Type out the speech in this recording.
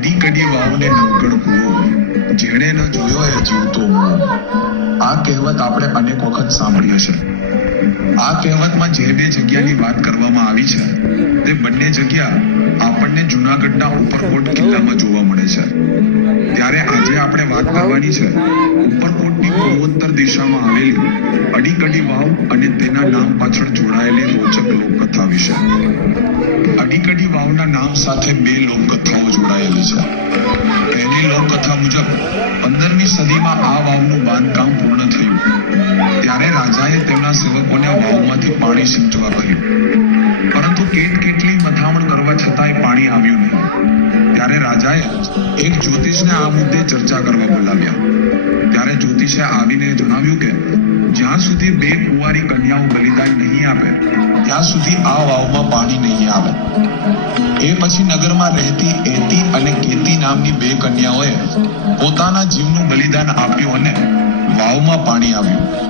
અડી કડી વાવને નવગણ કૂવો, જેણે ન જોયો એ જીવતો મોહ. આ કહેવત આપણે અનેક વખત સાંભળી હશે. આ કહેવતમાં જે બે જગ્યાની વાત કરવામાં આવી છે તે બંને જગ્યા આપણને જૂનાગઢના ઉપરકોટ કિલ્લામાં જોવા મળે છે. ત્યારે આજે આપણે વાત કરવાની છે ઉપરકોટની પૂર્વોત્તર દિશામાં આવેલી અડીકડી વાવ અને તેના નામ પાછળ જોડાયેલી રોચક લોકકથા વિશે. અડીકડી વાવના નામ સાથે બે લોકકથાઓ જોડાયેલી છે. પહેલી લોકકથા મુજબ 15મી સદીમાં આ વાવનું બાંધકામ પૂર્ણ થયું ત્યારે રાજાએ તેમના સેવકોને વાવમાંથી પાણી સિંચવા કહ્યું, પરંતુ કેટલી મથામણ કરવા છતાંય પાણી આવ્યું નહીં. ત્યારે રાજાએ એક જ્યોતિષને આ મુદ્દે ચર્ચા કરવા બોલાવ્યા. ત્યારે જ્યોતિષે આવીને જણાવ્યું કે જ્યાં સુધી બે કુંવારી કન્યાઓ બલિદાન નહીં આપે ત્યાં સુધી આ વાવમાં પાણી નહીં આવે. એ પછી નગરમાં રહેતી એતી અને કેતી નામની બે કન્યાઓએ પોતાના જીવનું બલિદાન આપ્યું અને વાવમાં પાણી આવ્યું.